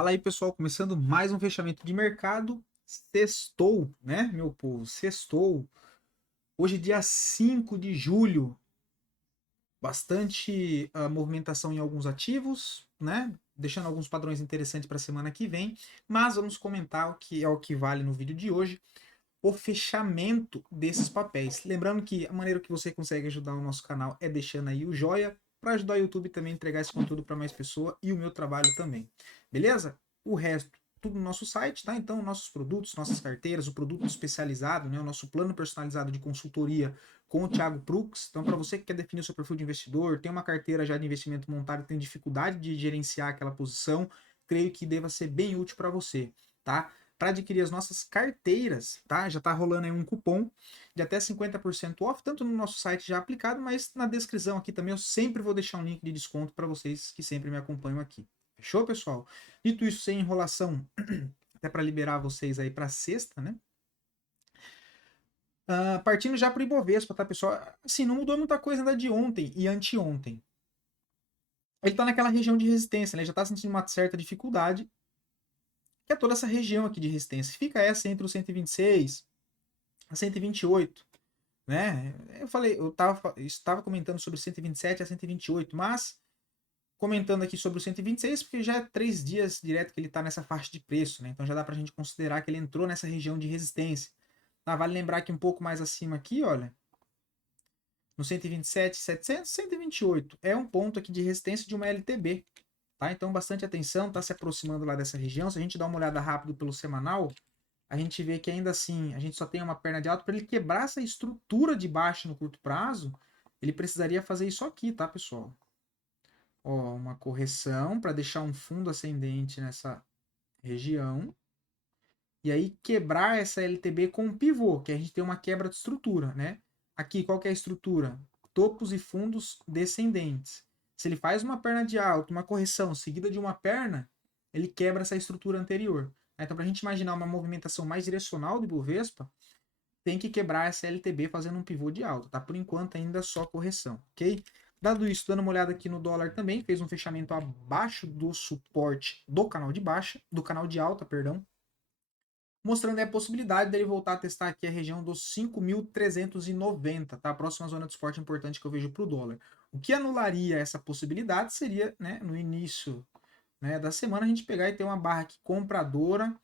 Fala aí, pessoal, começando mais um fechamento de mercado. Sextou, né, meu povo? Sextou. Hoje, dia 5 de julho, bastante movimentação em alguns ativos, né? Deixando alguns padrões interessantes para a semana que vem. Mas vamos comentar o que é o que vale no vídeo de hoje, o fechamento desses papéis. Lembrando que a maneira que você consegue ajudar o nosso canal é deixando aí o joia, para ajudar o YouTube também a entregar esse conteúdo para mais pessoas e o meu trabalho também. Beleza? O resto, tudo no nosso site, tá? Então, nossos produtos, nossas carteiras, o produto especializado, né? O nosso plano personalizado de consultoria com o Thiago Prux. Então, para você que quer definir o seu perfil de investidor, tem uma carteira já de investimento montada, tem dificuldade de gerenciar aquela posição, creio que deva ser bem útil para você, tá? Para adquirir as nossas carteiras, tá? Já tá rolando aí um cupom de até 50% off, tanto no nosso site já aplicado, mas na descrição aqui também eu sempre vou deixar um link de desconto para vocês que sempre me acompanham aqui. Fechou, pessoal? Dito isso, sem enrolação, até para liberar vocês aí para sexta, né? Partindo já para o Ibovespa, tá, pessoal? Assim, não mudou muita coisa ainda de ontem e anteontem. Ele está naquela região de resistência, né? Já está sentindo uma certa dificuldade, que é toda essa região aqui de resistência. Fica essa entre o 126 a 128, né? Eu estava comentando sobre 127 a 128, mas comentando aqui sobre o 126, porque já é 3 dias direto que ele está nessa faixa de preço, né? Então já dá para a gente considerar que ele entrou nessa região de resistência. Tá? Vale lembrar que um pouco mais acima aqui, olha, no 127, 700, 128, é um ponto aqui de resistência de uma LTB, tá? Então bastante atenção, está se aproximando lá dessa região. Se a gente dá uma olhada rápido pelo semanal, a gente vê que ainda assim a gente só tem uma perna de alta. Para ele quebrar essa estrutura de baixa no curto prazo, ele precisaria fazer isso aqui, tá, pessoal? Ó, uma correção para deixar um fundo ascendente nessa região. E aí quebrar essa LTB com um pivô, que a gente tem uma quebra de estrutura, né? Aqui, qual que é a estrutura? Topos e fundos descendentes. Se ele faz uma perna de alta, uma correção seguida de uma perna, ele quebra essa estrutura anterior. Então, para a gente imaginar uma movimentação mais direcional do Ibovespa, tem que quebrar essa LTB fazendo um pivô de alta, tá? Por enquanto ainda só correção, ok? Dado isso, dando uma olhada aqui no dólar também, fez um fechamento abaixo do suporte do canal de baixa, do canal de alta, perdão, mostrando aí a possibilidade dele voltar a testar aqui a região dos 5.390, tá? A próxima zona de suporte importante que eu vejo para o dólar. O que anularia essa possibilidade seria, né, no início, né, da semana a gente pegar e ter uma barra aqui compradora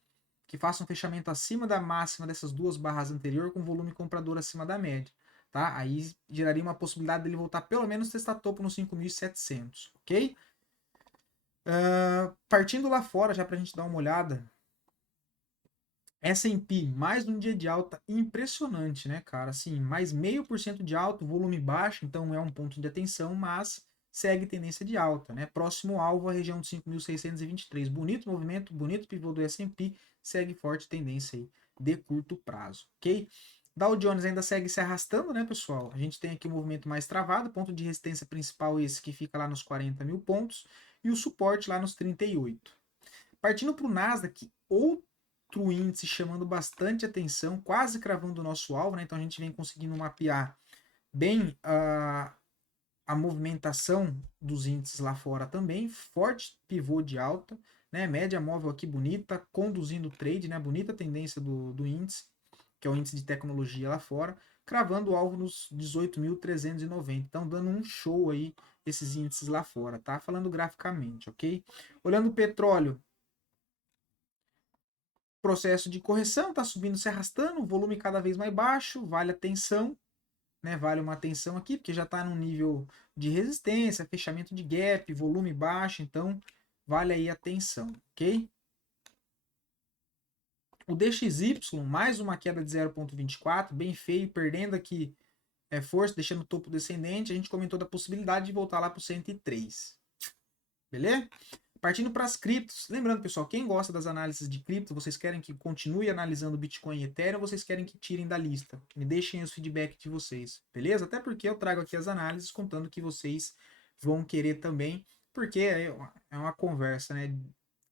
que faça um fechamento acima da máxima dessas duas barras anterior com volume comprador acima da média, tá? Aí geraria uma possibilidade dele voltar pelo menos testar topo nos 5.700, ok? Partindo lá fora, já para a gente dar uma olhada, S&P, mais um dia de alta impressionante, né, cara? Assim, mais 0,5% de alta, volume baixo, então é um ponto de atenção, mas segue tendência de alta, né? Próximo alvo, a região de 5.623. Bonito movimento, bonito pivô do S&P, segue forte tendência aí de curto prazo, ok? Dow Jones ainda segue se arrastando, né, pessoal? A gente tem aqui um movimento mais travado, ponto de resistência principal esse que fica lá nos 40 mil pontos, e o suporte lá nos 38. Partindo para o Nasdaq, outro índice chamando bastante atenção, quase cravando o nosso alvo, né? Então a gente vem conseguindo mapear bem a movimentação dos índices lá fora também, forte pivô de alta, né? Média móvel aqui bonita, conduzindo o trade, né? Bonita tendência do índice, que é o índice de tecnologia lá fora, cravando o alvo nos 18.390. Então dando um show aí esses índices lá fora, tá? Falando graficamente, ok? Olhando o petróleo, processo de correção, está subindo, se arrastando, o volume cada vez mais baixo, vale atenção, né? Vale uma atenção aqui, porque já está num nível de resistência, fechamento de gap, volume baixo, então vale aí atenção, ok? O DXY, mais uma queda de 0,24, bem feio, perdendo aqui força, deixando o topo descendente, a gente comentou da possibilidade de voltar lá para o 103, beleza? Partindo para as criptos, lembrando pessoal, quem gosta das análises de cripto, vocês querem que continue analisando Bitcoin e Ethereum, ou vocês querem que tirem da lista? Me deixem os feedback de vocês, beleza? Até porque eu trago aqui as análises contando que vocês vão querer também, porque é uma conversa, né?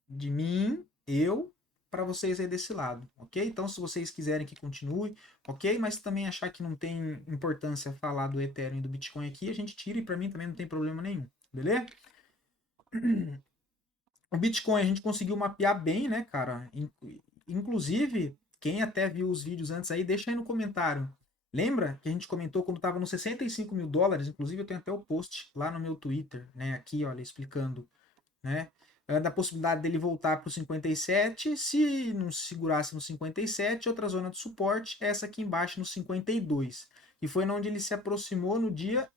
De mim, eu, para vocês aí desse lado, ok? Então se vocês quiserem que continue, ok? Mas também achar que não tem importância falar do Ethereum e do Bitcoin aqui, a gente tira e para mim também não tem problema nenhum, beleza? O Bitcoin a gente conseguiu mapear bem, né, cara? Inclusive, quem até viu os vídeos antes aí, deixa aí no comentário. Lembra que a gente comentou quando estava nos 65 mil dólares? Inclusive, eu tenho até o post lá no meu Twitter, né? Aqui, olha, explicando, né? Da possibilidade dele voltar para o 57, se não se segurasse no 57, outra zona de suporte, essa aqui embaixo no 52, que foi onde ele se aproximou no dia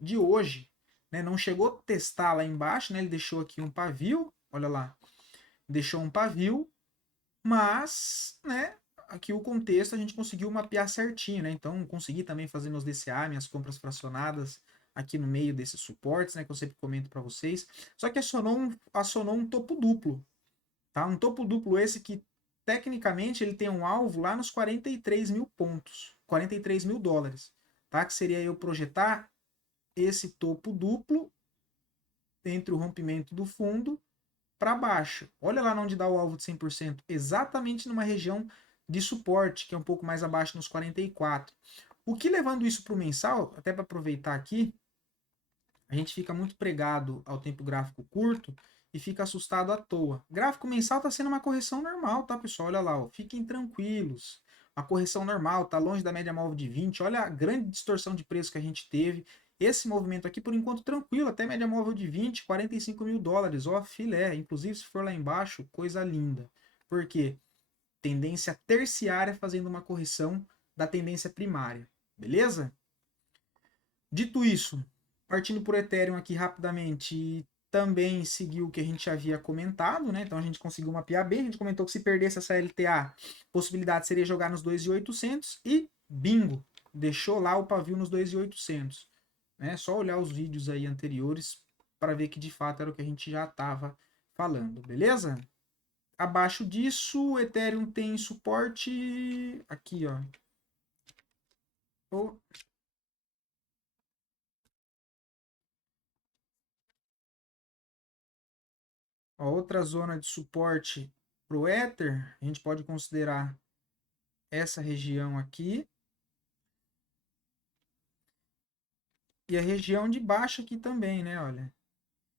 de hoje, né? Não chegou a testar lá embaixo, né? Ele deixou aqui um pavio, olha lá, deixou um pavio, mas, né? Aqui o contexto a gente conseguiu mapear certinho, né? Então consegui também fazer meus DCA, minhas compras fracionadas aqui no meio desses suportes, né? Que eu sempre comento para vocês. Só que acionou um topo duplo, tá? Um topo duplo esse que tecnicamente ele tem um alvo lá nos 43 mil pontos, 43 mil dólares, tá? Que seria eu projetar esse topo duplo entre o rompimento do fundo para baixo. Olha lá onde dá o alvo de 100%, exatamente numa região de suporte, que é um pouco mais abaixo, nos 44. O que levando isso para o mensal, até para aproveitar aqui, a gente fica muito pregado ao tempo gráfico curto e fica assustado à toa. Gráfico mensal está sendo uma correção normal, tá, pessoal? Olha lá, ó, fiquem tranquilos. A correção normal, tá longe da média móvel de 20. Olha a grande distorção de preço que a gente teve. Esse movimento aqui, por enquanto, tranquilo, até média móvel de 20, 45 mil dólares. Ó, filé. Inclusive, se for lá embaixo, coisa linda. Por quê? Tendência terciária fazendo uma correção da tendência primária. Beleza? Dito isso, partindo por Ethereum aqui rapidamente, também seguiu o que a gente havia comentado, né? Então a gente conseguiu mapear bem. A gente comentou que se perdesse essa LTA, possibilidade seria jogar nos 2.800 e bingo, deixou lá o pavio nos 2.800. Né? Só olhar os vídeos aí anteriores para ver que de fato era o que a gente já estava falando, beleza? Abaixo disso, o Ethereum tem suporte aqui, ó. A outra zona de suporte para o Ether, a gente pode considerar essa região aqui e a região de baixo aqui também, né? Olha.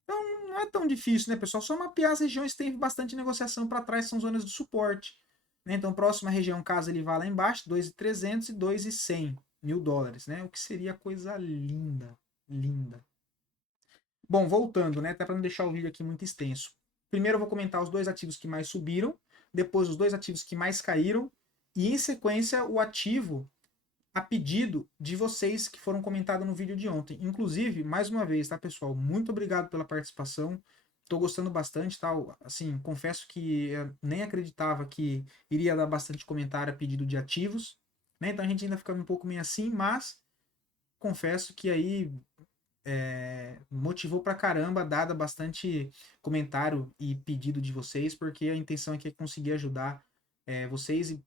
Então não é tão difícil, né, pessoal? Só mapear as regiões que tem bastante negociação para trás, são zonas de suporte. Né? Então, próxima região, caso ele vá lá embaixo, 2.300 e 2.100 mil dólares, né? O que seria coisa linda, linda. Bom, voltando, né? Até para não deixar o vídeo aqui muito extenso. Primeiro eu vou comentar os dois ativos que mais subiram, depois os dois ativos que mais caíram, e em sequência o ativo a pedido de vocês que foram comentados no vídeo de ontem. Inclusive, mais uma vez, tá, pessoal? Muito obrigado pela participação. Tô gostando bastante, tá? Assim, confesso que eu nem acreditava que iria dar bastante comentário a pedido de ativos, né? Então a gente ainda fica um pouco meio assim, mas confesso que aí motivou pra caramba, dada bastante comentário e pedido de vocês, porque a intenção aqui é conseguir ajudar vocês e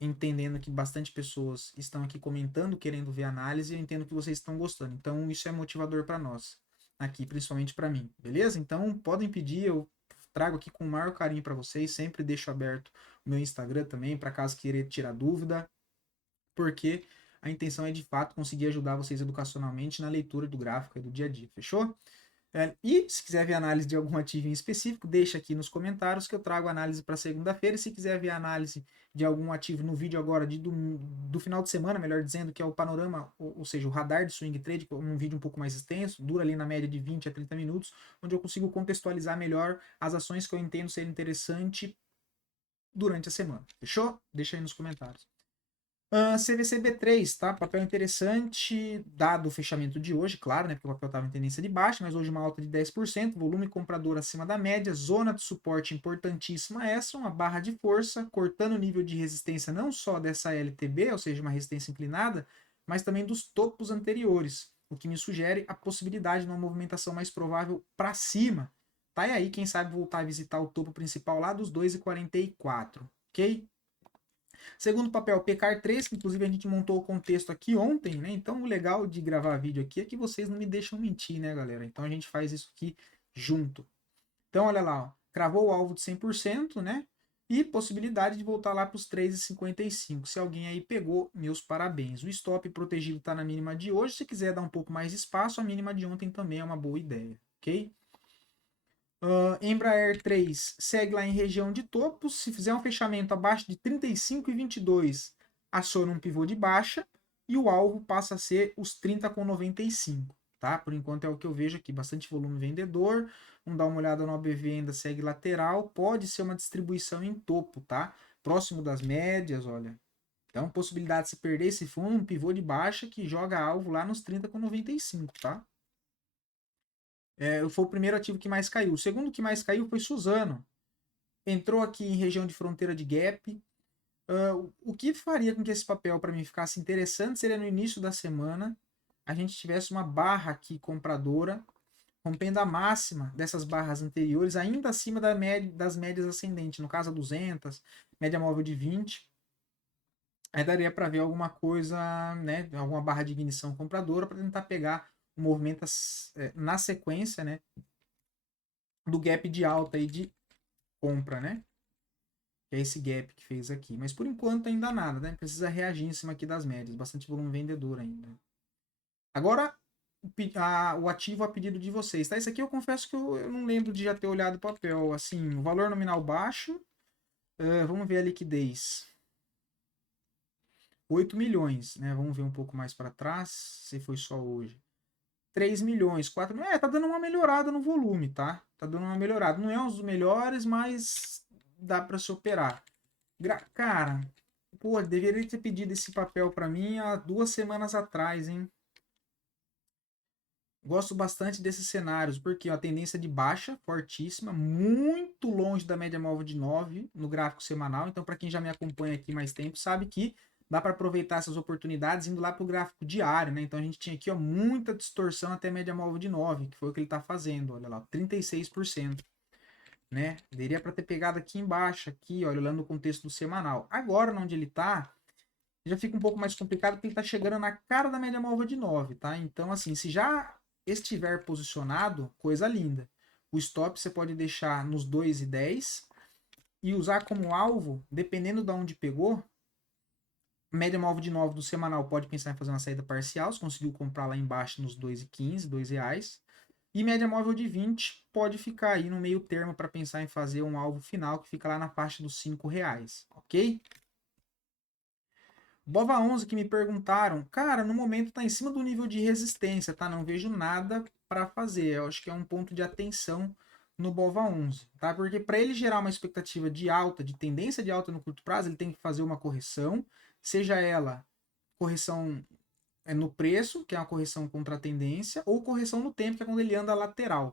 entendendo que bastante pessoas estão aqui comentando, querendo ver análise, e eu entendo que vocês estão gostando. Então isso é motivador para nós, aqui, principalmente para mim, beleza? Então podem pedir, eu trago aqui com o maior carinho para vocês, sempre deixo aberto o meu Instagram também, para caso querer tirar dúvida, porque a intenção é de fato conseguir ajudar vocês educacionalmente na leitura do gráfico e do dia a dia, fechou? E se quiser ver análise de algum ativo em específico, deixa aqui nos comentários que eu trago análise para segunda-feira. E se quiser ver análise de algum ativo no vídeo agora do final de semana, melhor dizendo, que é o panorama, ou seja, o radar de swing trade, um vídeo um pouco mais extenso, dura ali na média de 20 a 30 minutos, onde eu consigo contextualizar melhor as ações que eu entendo ser interessante durante a semana. Fechou? Deixa aí nos comentários. CVCB3, tá? Papel interessante, dado o fechamento de hoje, claro, né? Porque o papel estava em tendência de baixa, mas hoje uma alta de 10%, volume comprador acima da média, zona de suporte importantíssima essa, uma barra de força, cortando o nível de resistência não só dessa LTB, ou seja, uma resistência inclinada, mas também dos topos anteriores, o que me sugere a possibilidade de uma movimentação mais provável para cima. Tá? E aí, quem sabe voltar a visitar o topo principal lá dos 2,44, ok? Segundo papel, PECAR 3, que inclusive a gente montou o contexto aqui ontem, né? Então o legal de gravar vídeo aqui é que vocês não me deixam mentir, né, galera? Então a gente faz isso aqui junto. Então olha lá, ó, cravou o alvo de 100%, né? E possibilidade de voltar lá para os 3,55. Se alguém aí pegou, meus parabéns. O stop protegido está na mínima de hoje. Se quiser dar um pouco mais de espaço, a mínima de ontem também é uma boa ideia, ok? Embraer 3 segue lá em região de topo. Se fizer um fechamento abaixo de 35,22, aciona um pivô de baixa e o alvo passa a ser os 30,95, tá? Por enquanto é o que eu vejo aqui, bastante volume vendedor. Vamos dar uma olhada no OBV, ainda segue lateral, pode ser uma distribuição em topo, tá? Próximo das médias, olha. Então, possibilidade de se perder esse fundo, um pivô de baixa que joga alvo lá nos 30,95, tá? Foi o primeiro ativo que mais caiu. O segundo que mais caiu foi Suzano. Entrou aqui em região de fronteira de gap. O que faria com que esse papel para mim ficasse interessante seria no início da semana a gente tivesse uma barra aqui compradora, rompendo a máxima dessas barras anteriores, ainda acima das médias ascendentes, no caso a 200, média móvel de 20. Aí daria para ver alguma coisa, né, alguma barra de ignição compradora para tentar pegar o movimento na sequência, né, do gap de alta aí de compra, né? Que é esse gap que fez aqui. Mas por enquanto ainda nada, né? Precisa reagir em cima aqui das médias. Bastante volume vendedor ainda. Agora, o ativo a pedido de vocês, tá? Esse aqui eu confesso que eu não lembro de já ter olhado o papel. Assim, o valor nominal baixo. Vamos ver a liquidez. 8 milhões, né? Vamos ver um pouco mais para trás, se foi só hoje. 3 milhões, 4 milhões. Tá dando uma melhorada no volume, tá? Tá dando uma melhorada. Não é um dos melhores, mas dá para se operar. Cara, pô, deveria ter pedido esse papel para mim há 2 semanas atrás, hein? Gosto bastante desses cenários, porque a tendência de baixa, fortíssima, muito longe da média móvel de 9 no gráfico semanal. Então, para quem já me acompanha aqui mais tempo, sabe que dá para aproveitar essas oportunidades indo lá para o gráfico diário, né? Então, a gente tinha aqui ó, muita distorção até a média móvel de 9, que foi o que ele está fazendo. Olha lá, 36%. Né? Deveria para ter pegado aqui embaixo, aqui, ó, olhando no contexto do semanal. Agora, onde ele está, já fica um pouco mais complicado porque ele está chegando na cara da média móvel de 9, tá? Então, assim, se já estiver posicionado, coisa linda. O stop você pode deixar nos 2,10 e usar como alvo, dependendo de onde pegou, média móvel de 9 do semanal pode pensar em fazer uma saída parcial, se conseguiu comprar lá embaixo nos 2,15, R$ 2. E média móvel de 20 pode ficar aí no meio termo para pensar em fazer um alvo final que fica lá na faixa dos R$ 5, ok? Bova 11 que me perguntaram, cara, no momento tá em cima do nível de resistência, tá? Não vejo nada para fazer. Eu acho que é um ponto de atenção no Bova 11, tá? Porque para ele gerar uma expectativa de alta, de tendência de alta no curto prazo, ele tem que fazer uma correção, seja ela correção no preço, que é uma correção contra a tendência, ou correção no tempo, que é quando ele anda lateral,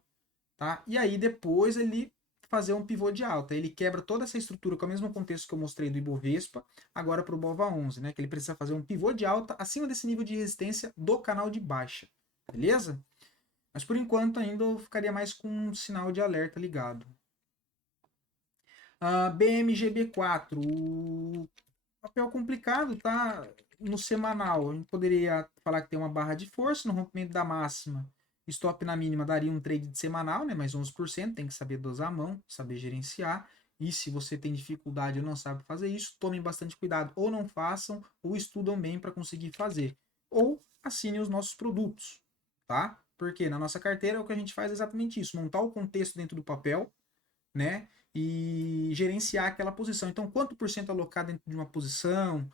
tá? E aí depois ele fazer um pivô de alta. Ele quebra toda essa estrutura com o mesmo contexto que eu mostrei do Ibovespa, agora para o Bova 11, né? Que ele precisa fazer um pivô de alta acima desse nível de resistência do canal de baixa, beleza? Mas por enquanto ainda eu ficaria mais com um sinal de alerta ligado. BMGB4, o papel complicado, tá? No semanal, a gente poderia falar que tem uma barra de força no rompimento da máxima. Stop na mínima daria um trade de semanal, né? Mais 11%, tem que saber dosar a mão, saber gerenciar. E se você tem dificuldade ou não sabe fazer isso, tomem bastante cuidado. Ou não façam, ou estudam bem para conseguir fazer. Ou assinem os nossos produtos, tá? Porque na nossa carteira o que a gente faz é exatamente isso: montar o contexto dentro do papel, né? E gerenciar aquela posição. Então, quanto por cento alocar dentro de uma posição,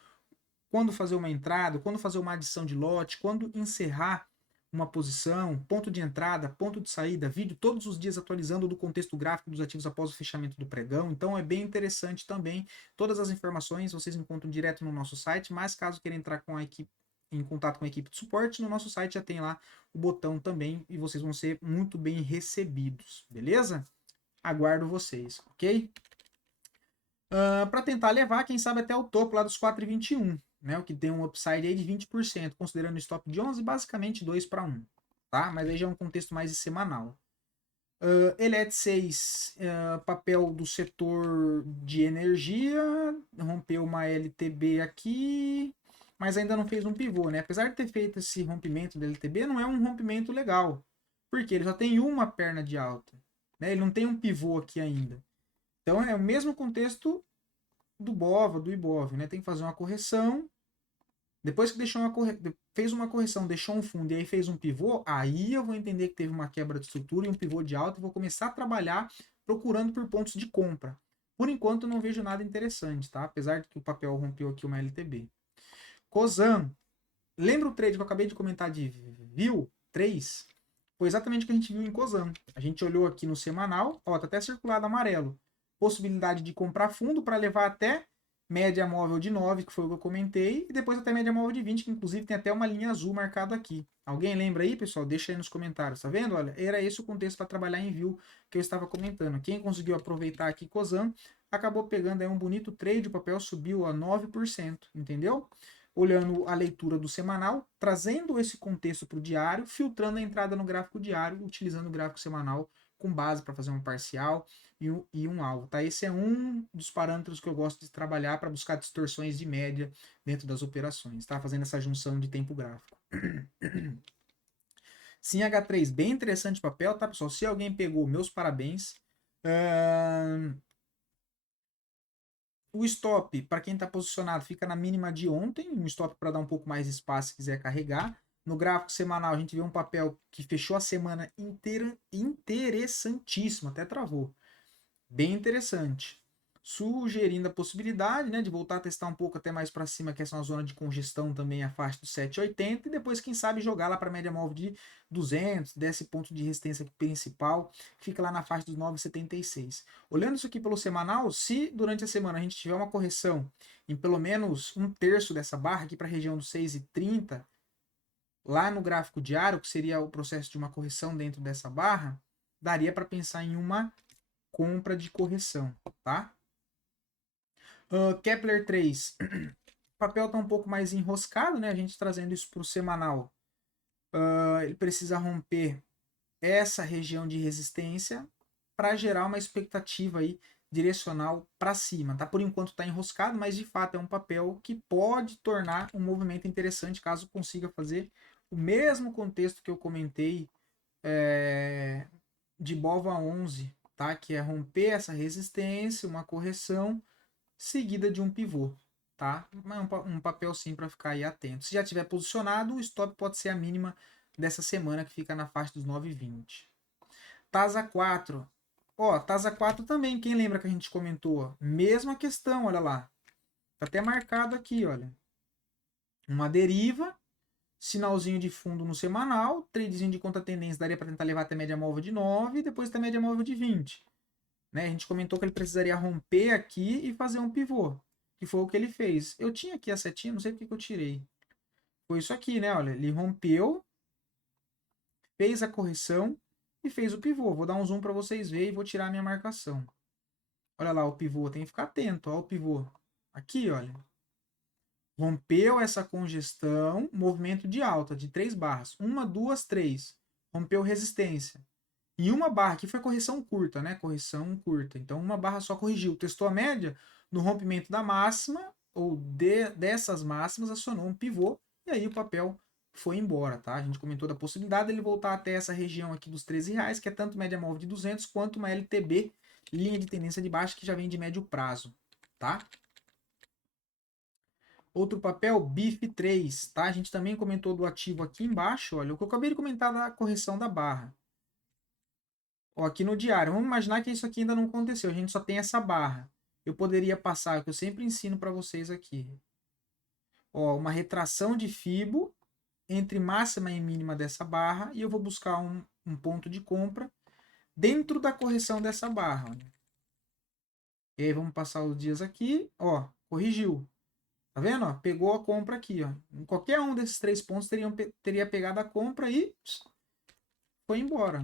quando fazer uma entrada, quando fazer uma adição de lote, quando encerrar uma posição, ponto de entrada, ponto de saída, vídeo todos os dias atualizando do contexto gráfico dos ativos após o fechamento do pregão. Então é bem interessante também. Todas as informações vocês encontram direto no nosso site, mas caso queiram entrar com a equipe em contato com a equipe de suporte, no nosso site já tem lá o botão também e vocês vão ser muito bem recebidos, beleza? Aguardo vocês, ok? Para tentar levar, quem sabe, até o topo lá dos 4,21, né? O que tem um upside aí de 20%, considerando o stop de 11, basicamente 2 para 1, tá? Mas aí já é um contexto mais semanal. Elet 6, papel do setor de energia, rompeu uma LTB aqui, mas ainda não fez um pivô, né? Apesar de ter feito esse rompimento da LTB, não é um rompimento legal, porque ele só tem uma perna de alta, né? Ele não tem um pivô aqui ainda. Então é o mesmo contexto do BOVA, do IBOV, né? Tem que fazer uma correção, Depois que fez uma correção, deixou um fundo e aí fez um pivô, aí eu vou entender que teve uma quebra de estrutura e um pivô de alta e vou começar a trabalhar procurando por pontos de compra. Por enquanto, eu não vejo nada interessante, tá? Apesar de que o papel rompeu aqui uma LTB. Cosan. Lembra o trade que eu acabei de comentar de VIL 3? Foi exatamente o que a gente viu em Cosan. A gente olhou aqui no semanal, ó, tá até circulado amarelo. Possibilidade de comprar fundo para levar até média móvel de 9, que foi o que eu comentei, e depois até média móvel de 20, que inclusive tem até uma linha azul marcada aqui. Alguém lembra aí, pessoal? Deixa aí nos comentários, tá vendo? Olha, era esse o contexto para trabalhar em VIL que eu estava comentando. Quem conseguiu aproveitar aqui Cosan, acabou pegando aí um bonito trade, o papel subiu a 9%, entendeu? Olhando a leitura do semanal, trazendo esse contexto para o diário, filtrando a entrada no gráfico diário, utilizando o gráfico semanal com base para fazer um parcial e um alvo. Tá? Esse é um dos parâmetros que eu gosto de trabalhar para buscar distorções de média dentro das operações, tá? Fazendo essa junção de tempo gráfico. Sim, H3, bem interessante o papel, tá, pessoal? Se alguém pegou, meus parabéns. O stop, para quem está posicionado, fica na mínima de ontem, um stop para dar um pouco mais de espaço se quiser carregar. No gráfico semanal, a gente vê um papel que fechou a semana inteira, interessantíssimo, até travou. Bem interessante. Sugerindo a possibilidade, né, de voltar a testar um pouco até mais para cima, que essa é uma zona de congestão também, a faixa dos 7,80, e depois, quem sabe, jogar lá para a média móvel de 200, desse ponto de resistência principal, fica lá na faixa dos 9,76. Olhando isso aqui pelo semanal, se durante a semana a gente tiver uma correção em pelo menos um terço dessa barra aqui para a região dos 6,30, lá no gráfico diário, que seria o processo de uma correção dentro dessa barra, daria para pensar em uma compra de correção, tá? Kepler 3. O papel está um pouco mais enroscado, né? A gente trazendo isso para o semanal. Ele precisa romper essa região de resistência para gerar uma expectativa aí direcional para cima, tá? Por enquanto está enroscado, mas de fato é um papel que pode tornar um movimento interessante caso consiga fazer o mesmo contexto que eu comentei de BOVA 11, tá? Que é romper essa resistência, uma correção seguida de um pivô, tá? Um papel sim para ficar aí atento. Se já tiver posicionado, o stop pode ser a mínima dessa semana, que fica na faixa dos 9,20. TASA 4. Ó, TASA 4 também, quem lembra que a gente comentou? Mesma questão, olha lá. Tá até marcado aqui, olha. Uma deriva, sinalzinho de fundo no semanal, tradezinho de contra-tendência daria para tentar levar até média móvel de 9 e depois até média móvel de 20. Né? A gente comentou que ele precisaria romper aqui e fazer um pivô, que foi o que ele fez. Eu tinha aqui a setinha, não sei porque que eu tirei. Foi isso aqui, né? Olha, ele rompeu, fez a correção e fez o pivô. Vou dar um zoom para vocês verem e vou tirar a minha marcação. Olha lá o pivô, tem que ficar atento, ó, o pivô. Aqui, olha. Rompeu essa congestão, movimento de alta de 3 barras. 1, 2, 3. Rompeu resistência. E uma barra, que foi correção curta, né? Correção curta. Então, uma barra só corrigiu. Testou a média, no rompimento da máxima, ou dessas máximas, acionou um pivô, e aí o papel foi embora, tá? A gente comentou da possibilidade dele voltar até essa região aqui dos R$13, que é tanto média móvel de 200, quanto uma LTB, linha de tendência de baixa, que já vem de médio prazo, tá? Outro papel, BIF3, tá? A gente também comentou do ativo aqui embaixo, olha, o que eu acabei de comentar da correção da barra. Ó, aqui no diário, vamos imaginar que isso aqui ainda não aconteceu, a gente só tem essa barra. Eu poderia passar, que eu sempre ensino para vocês aqui. Ó, uma retração de Fibo entre máxima e mínima dessa barra, e eu vou buscar um ponto de compra dentro da correção dessa barra. Olha. E aí vamos passar os dias aqui, ó, corrigiu. Tá vendo? Ó, pegou a compra aqui, ó. Em qualquer um desses 3 pontos teria pegado a compra e foi embora.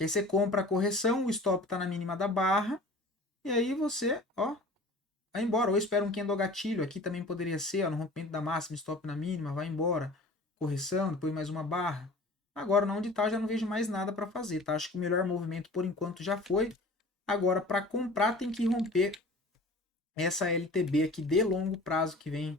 Aí você compra a correção, o stop está na mínima da barra, e aí você, ó, vai embora. Ou espera um candle gatilho, aqui também poderia ser, ó, no rompimento da máxima, stop na mínima, vai embora. Correção, depois mais uma barra. Agora, na onde está, já não vejo mais nada para fazer, tá? Acho que o melhor movimento por enquanto já foi. Agora, para comprar, tem que romper essa LTB aqui de longo prazo que vem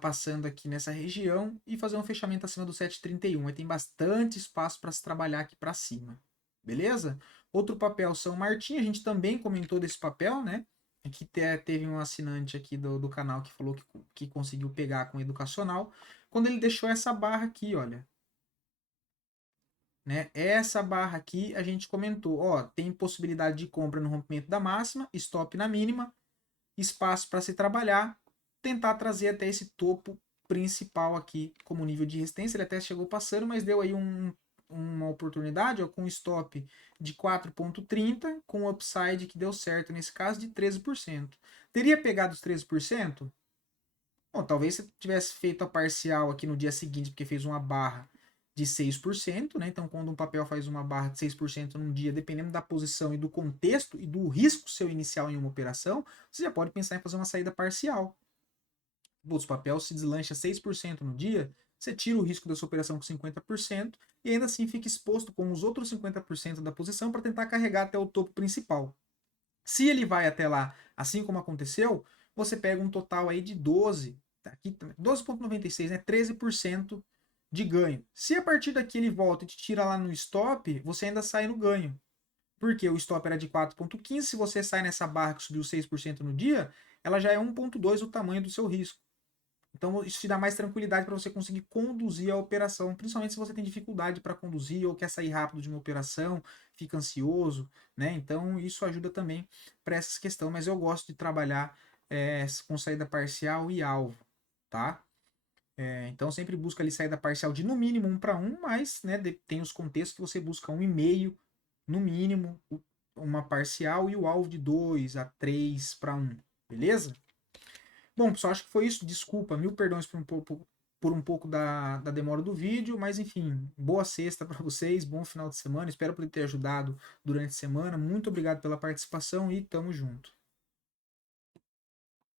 passando aqui nessa região e fazer um fechamento acima do 7,31. Aí tem bastante espaço para se trabalhar aqui para cima. Beleza? Outro papel São Martin, a gente também comentou desse papel, né? Aqui teve um assinante aqui do canal que falou que conseguiu pegar com educacional. Quando ele deixou essa barra aqui, olha. Né? Essa barra aqui a gente comentou, ó, tem possibilidade de compra no rompimento da máxima, stop na mínima, espaço para se trabalhar, tentar trazer até esse topo principal aqui como nível de resistência. Ele até chegou passando, mas deu aí uma oportunidade ó, com stop de 4,30, com upside que deu certo nesse caso de 13%. Teria pegado os 13%? Bom, talvez você tivesse feito a parcial aqui no dia seguinte, porque fez uma barra de 6%, né? Então, quando um papel faz uma barra de 6% num dia, dependendo da posição e do contexto e do risco seu inicial em uma operação, você já pode pensar em fazer uma saída parcial. O papel se deslancha 6% no dia, você tira o risco da sua operação com 50% e ainda assim fica exposto com os outros 50% da posição para tentar carregar até o topo principal. Se ele vai até lá, assim como aconteceu, você pega um total aí de 12, tá aqui 12,96, né? 13% de ganho. Se a partir daqui ele volta e te tira lá no stop, você ainda sai no ganho. Porque o stop era de 4,15, se você sai nessa barra que subiu 6% no dia, ela já é 1,2 o tamanho do seu risco. Então isso te dá mais tranquilidade para você conseguir conduzir a operação, principalmente se você tem dificuldade para conduzir ou quer sair rápido de uma operação, fica ansioso, né? Então isso ajuda também para essas questões, mas eu gosto de trabalhar com saída parcial e alvo, tá? Então sempre busca ali saída parcial de no mínimo 1 para 1, mas né, tem os contextos que você busca 1,5 no mínimo, uma parcial e o alvo de 2 a 3 para 1, beleza? Bom, pessoal, acho que foi isso. Desculpa, mil perdões por um pouco da demora do vídeo, mas enfim, boa sexta para vocês, bom final de semana. Espero poder ter ajudado durante a semana. Muito obrigado pela participação e tamo junto.